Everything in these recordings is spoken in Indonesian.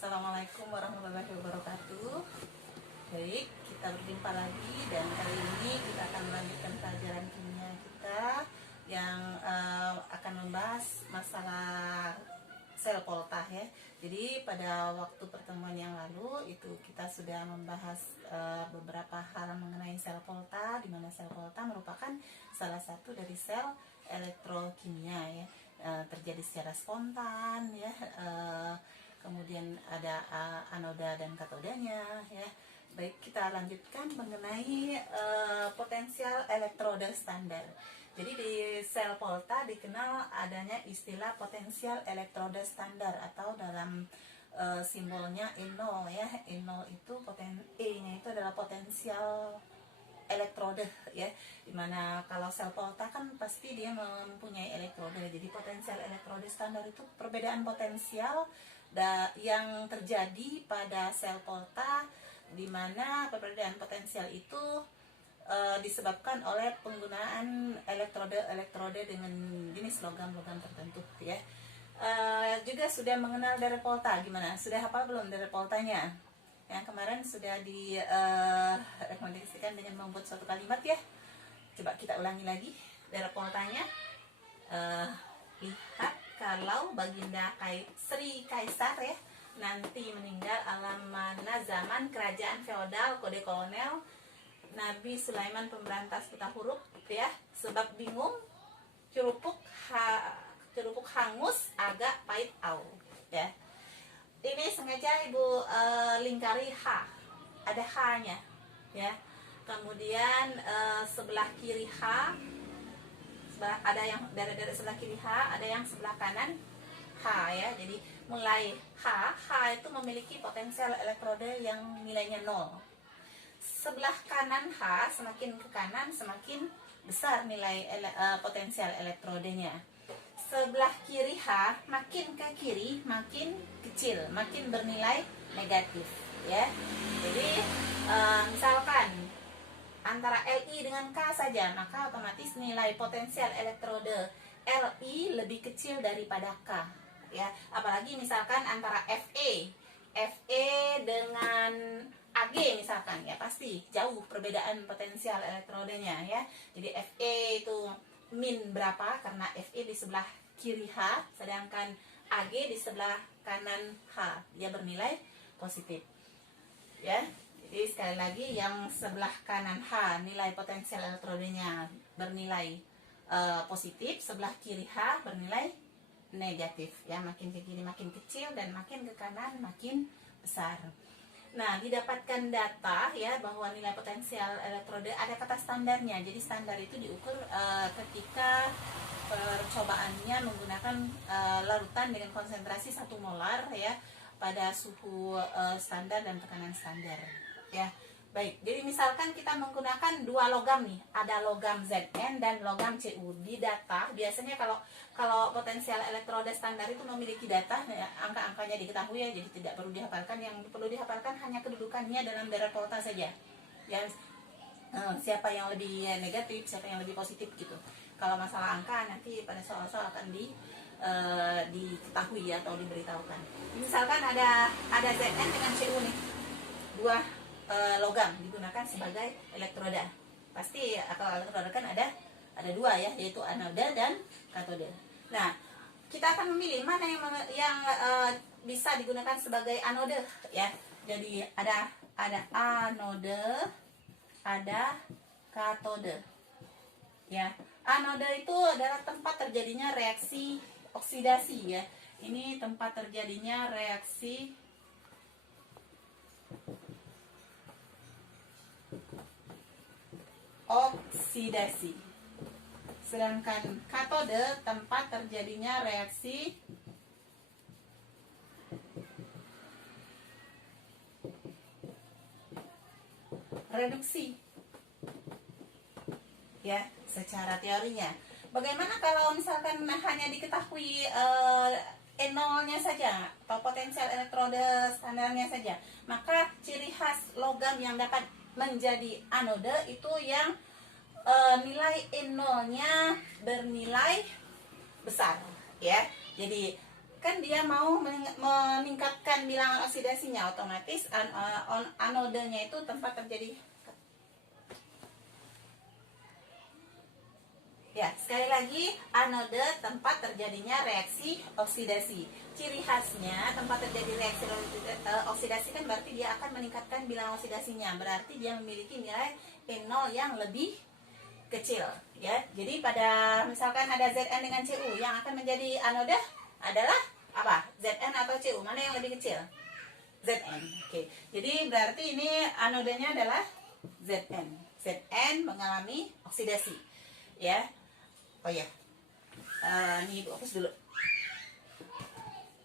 Assalamualaikum warahmatullahi wabarakatuh. Baik, kita berjumpa lagi dan kali ini kita akan melanjutkan pelajaran kimia kita yang akan membahas masalah sel Volta ya. Jadi pada waktu pertemuan yang lalu itu kita sudah membahas beberapa hal mengenai sel Volta, di mana sel Volta merupakan salah satu dari sel elektrokimia ya. Terjadi secara spontan ya. Kemudian ada anoda dan katodanya ya. Baik, kita lanjutkan mengenai potensial elektroda standar. Jadi di sel Volta dikenal adanya istilah potensial elektroda standar atau dalam simbolnya E0 ya. E0 itu E-nya itu adalah potensial elektroda ya, dimana kalau sel Volta kan pasti dia mempunyai elektroda. Jadi potensial elektroda standar itu perbedaan potensial yang terjadi pada sel Volta, dimana perbedaan potensial itu disebabkan oleh penggunaan elektroda dengan jenis logam-logam tertentu ya. Juga sudah mengenal dari Volta, gimana? Sudah hafal belum dari Voltanya? Yang kemarin sudah direkomendasikan dengan membuat suatu kalimat ya. Coba kita ulangi lagi dari Voltanya. Lihat, kalau Baginda Sri Kaisar ya nanti meninggal alamana zaman kerajaan feodal kode kolonel, Nabi Sulaiman pemberantas buta huruf ya, sebab bingung curupuk hangus agak pahit au ya. Ini sengaja Ibu lingkari H, ada H-nya ya. Kemudian sebelah kiri H, ada yang dari sebelah kiri H, ada yang sebelah kanan H ya. Jadi mulai H itu memiliki potensial elektroda yang nilainya 0. Sebelah kanan H, semakin ke kanan semakin besar nilai potensial elektrodanya. Sebelah kiri H, makin ke kiri makin kecil, makin bernilai negatif ya. Jadi misalkan antara Li dengan K saja, maka otomatis nilai potensial elektroda Li lebih kecil daripada K ya. Apalagi misalkan antara Fe dengan Ag misalkan ya, pasti jauh perbedaan potensial elektrodanya ya. Jadi Fe itu min berapa, karena Fe di sebelah kiri H, sedangkan Ag di sebelah kanan H, dia bernilai positif ya. Jadi sekali lagi, yang sebelah kanan H nilai potensial elektrodanya bernilai positif, sebelah kiri H bernilai negatif ya. Makin ke kiri makin kecil dan makin ke kanan makin besar. Nah, didapatkan data ya bahwa nilai potensial elektroda ada kata standarnya. Jadi standar itu diukur ketika percobaannya menggunakan larutan dengan konsentrasi 1 molar ya, pada suhu standar dan tekanan standar ya. Baik, jadi misalkan kita menggunakan 2 logam nih, ada logam Zn dan logam Cu. Di data biasanya kalau potensial elektroda standar itu memiliki data ya, angka-angkanya diketahui ya, jadi tidak perlu dihafalkan. Yang perlu dihafalkan hanya kedudukannya dalam daerah Volta saja ya. Siapa yang lebih negatif, siapa yang lebih positif gitu. Kalau masalah angka nanti pada soal-soal akan diketahui ya, atau diberitahukan. Misalkan ada Zn dengan Cu nih, 2 logam digunakan sebagai elektroda. Pasti kalau elektroda kan ada 2 ya, yaitu anoda dan katode. Nah, kita akan memilih mana yang bisa digunakan sebagai anoda ya. Jadi ada anoda, ada katode ya. Anoda itu adalah tempat terjadinya reaksi oksidasi ya. Ini tempat terjadinya reaksi oksidasi. Sedangkan katode tempat terjadinya reaksi reduksi ya, secara teorinya. Bagaimana kalau misalkan hanya diketahui E0-nya saja atau potensial elektroda standarnya saja? Maka ciri khas logam yang dapat menjadi anoda itu yang nilai E0-nya bernilai besar ya. Jadi kan dia mau meningkatkan menentukan bilangan oksidasinya, otomatis anodenya itu tempat terjadi. Ya, sekali lagi, anode tempat terjadinya reaksi oksidasi. Ciri khasnya tempat terjadi reaksi oksidasi kan berarti dia akan meningkatkan bilangan oksidasinya. Berarti dia memiliki nilai E0 yang lebih kecil, ya. Jadi pada misalkan ada Zn dengan Cu, yang akan menjadi anoda adalah apa? Zn atau Cu? Mana yang lebih kecil? Zn. Oke. Jadi berarti ini anodanya adalah Zn. Zn mengalami oksidasi, ya. Oh ya, ini Ibu hapus dulu.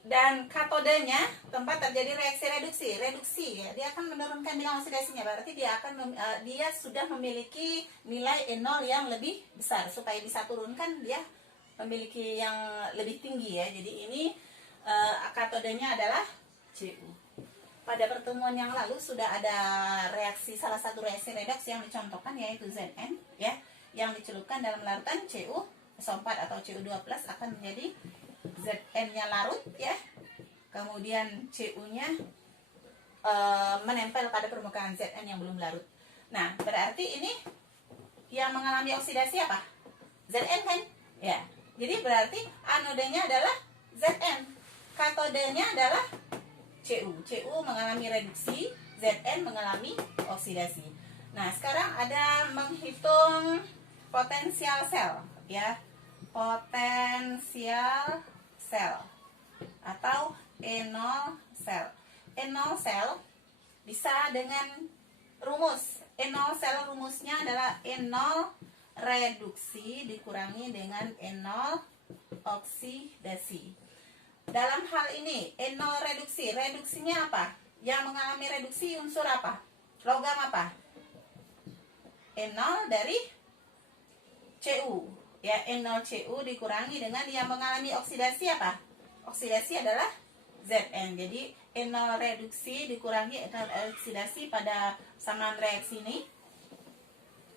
Dan katodenya tempat terjadi reaksi reduksi, ya. Dia akan menurunkan bilangan oksidasinya, berarti dia akan dia sudah memiliki nilai E0 yang lebih besar. Supaya bisa turunkan, dia memiliki yang lebih tinggi, ya. Jadi ini katodenya adalah Cu. Pada pertemuan yang lalu sudah ada salah satu reaksi redoks yang dicontohkan, yaitu Zn, ya, yang dicelupkan dalam larutan CuSO4 atau Cu2+ akan menjadi Zn-nya larut, ya. Kemudian Cu-nya menempel pada permukaan Zn yang belum larut. Nah, berarti ini yang mengalami oksidasi apa? Zn kan? Ya. Jadi berarti anodenya adalah Zn. Katodenya adalah Cu. Cu mengalami reduksi, Zn mengalami oksidasi. Nah, sekarang ada menghitung potensial sel, ya. Potensial sel atau E0 sel. E0 sel bisa dengan rumus. E0 sel rumusnya adalah E0 reduksi dikurangi dengan E0 oksidasi. Dalam hal ini E0 reduksinya apa? Yang mengalami reduksi unsur apa? Logam apa? E0 dari Cu, ya. E0 Cu dikurangi dengan yang mengalami oksidasi apa? Oksidasi adalah Zn. Jadi E0 reduksi dikurangi E0 oksidasi pada samaan reaksi ini,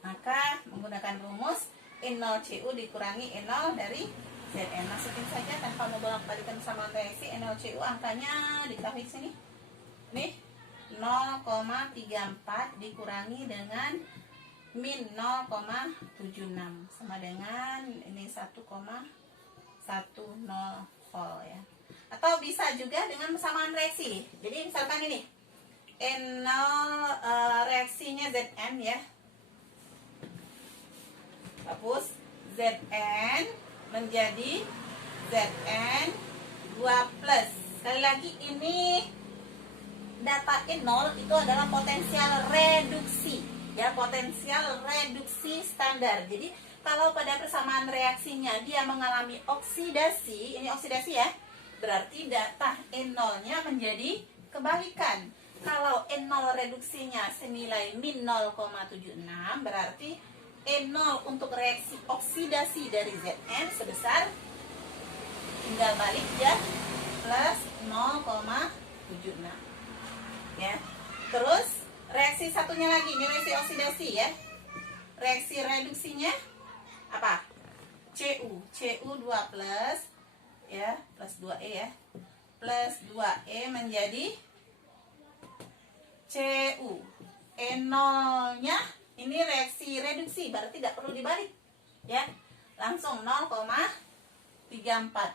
maka menggunakan rumus E0 Cu dikurangi E0 dari Zn. Masukin saja tanpa membolak-balikan samaan reaksi. E0 Cu angkanya diketahui di sini. Nih, 0,34 dikurangi dengan min 0,76 sama dengan ini 1,10 volt, ya. Atau bisa juga dengan persamaan reaksi. Jadi misalkan ini N0 reaksinya Zn, ya. Hapus. Zn menjadi Zn2+. Sekali lagi, ini data E0 itu adalah potensial reduksi, ya, potensial reduksi standar. Jadi kalau pada persamaan reaksinya dia mengalami oksidasi, ini oksidasi, ya, berarti data E0-nya menjadi kebalikan. Kalau E0 reduksinya senilai min 0,76, berarti E0 untuk reaksi oksidasi dari Zn sebesar, tinggal balik, ya, plus 0,76, ya. Terus reaksi satunya lagi, ini reaksi oksidasi, ya. Reaksi reduksinya apa? Cu2+, ya, plus 2E, ya. Plus 2E menjadi Cu. E0-nya ini reaksi reduksi, berarti tidak perlu dibalik, ya. Langsung 0,34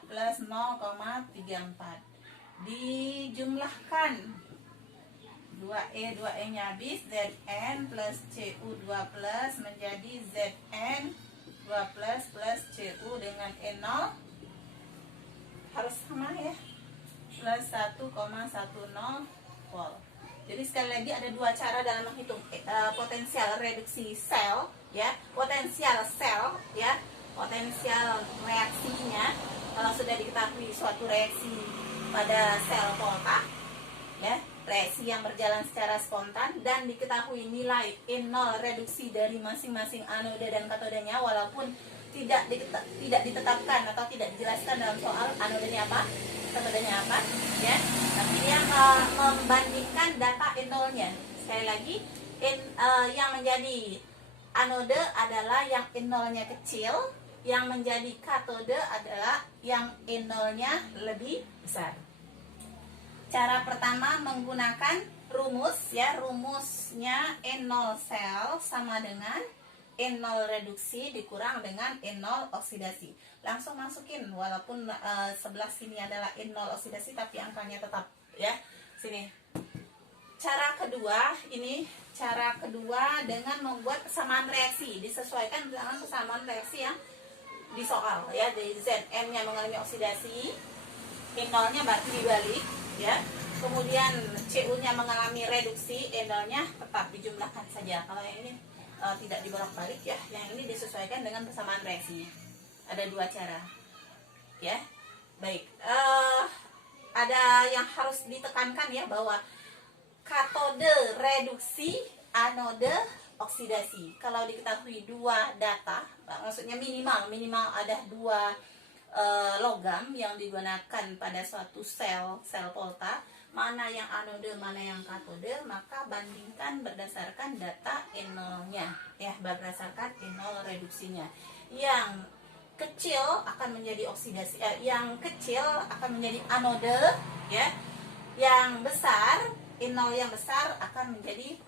plus 0,34 dijumlahkan 2E nya habis, Zn plus Cu2+ menjadi Zn2+ plus Cu dengan E0 harus sama, ya, plus 1,10 volt. Jadi sekali lagi ada dua cara dalam menghitung potensial reduksi sel, ya, potensial sel, ya, potensial reaksinya. Kalau sudah diketahui suatu reaksi pada sel volta, ya, reaksi yang berjalan secara spontan, dan diketahui nilai E0 reduksi dari masing-masing anoda dan katodanya, walaupun tidak ditetapkan atau tidak dijelaskan dalam soal anodanya apa, katodanya apa, ya, tapi dia membandingkan data E0-nya. Sekali lagi, yang menjadi anode adalah yang E0-nya kecil, yang menjadi katode adalah yang E0-nya lebih besar. Cara pertama menggunakan rumus ya, rumusnya N0 sel sama dengan N0 reduksi dikurang dengan N0 oksidasi. Langsung masukin, walaupun sebelah sini adalah N0 oksidasi tapi angkanya tetap ya. Sini. Cara kedua dengan membuat persamaan reaksi, disesuaikan dengan persamaan reaksi yang di soal ya. Dari Zn nya mengalami oksidasi, N0 nya berarti dibalik ya. Kemudian Cu-nya mengalami reduksi, N0-nya tetap dijumlahkan saja. Kalau yang ini tidak dibolak-balik ya, yang ini disesuaikan dengan persamaan reaksinya. Ada dua cara. Ya. Baik. Ada yang harus ditekankan ya, bahwa katode reduksi, anode oksidasi. Kalau diketahui dua data, maksudnya minimal ada dua logam yang digunakan pada suatu sel Volta, mana yang anode, mana yang katode, maka bandingkan berdasarkan data N0-nya ya, berdasarkan N0 reduksinya. Yang kecil akan menjadi oksidasi, yang kecil akan menjadi anode ya. Yang besar, N0 yang besar akan menjadi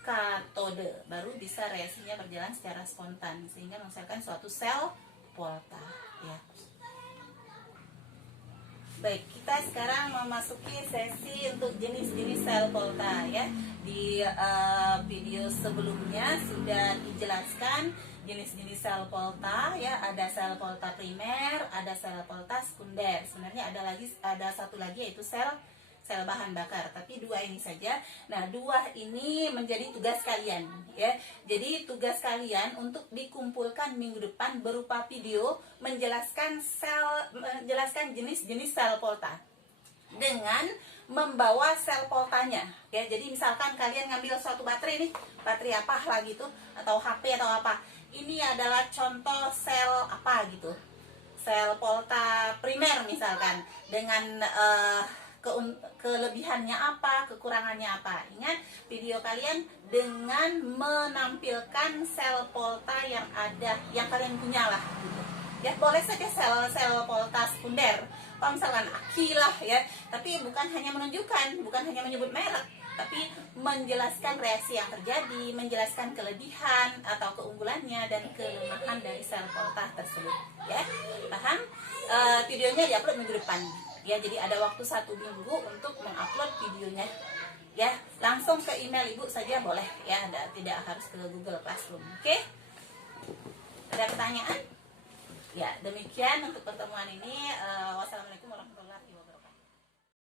katode. Baru bisa reaksinya berjalan secara spontan sehingga menghasilkan suatu sel Volta ya. Baik, kita sekarang memasuki sesi untuk jenis-jenis sel Volta ya. Di video sebelumnya sudah dijelaskan jenis-jenis sel Volta ya. Ada sel Volta primer, ada sel Volta sekunder. Sebenarnya ada satu lagi yaitu sel bahan bakar, tapi dua ini saja. Nah, dua ini menjadi tugas kalian ya. Jadi tugas kalian untuk dikumpulkan minggu depan berupa video menjelaskan jenis-jenis sel Volta dengan membawa sel Voltanya ya. Jadi misalkan kalian ngambil suatu baterai nih, baterai apa lah gitu, atau HP atau apa. Ini adalah contoh sel apa gitu, sel Volta primer misalkan, dengan kelebihannya apa, kekurangannya apa. Ingat, video kalian dengan menampilkan sel Volta yang ada, yang kalian punya lah gitu. Ya, boleh saja sel Volta sekunder, kalau misalkan Aki lah ya. Tapi bukan hanya menunjukkan, bukan hanya menyebut merek, tapi menjelaskan reaksi yang terjadi, menjelaskan kelebihan atau keunggulannya dan kelemahan dari sel Volta tersebut ya. Paham? Videonya diupload minggu depan ya, jadi ada waktu 1 minggu untuk mengupload videonya ya. Langsung ke email ibu saja boleh ya, tidak harus ke Google Classroom. Oke, ada pertanyaan? Ya, demikian untuk pertemuan ini. Wassalamualaikum warahmatullahi wabarakatuh.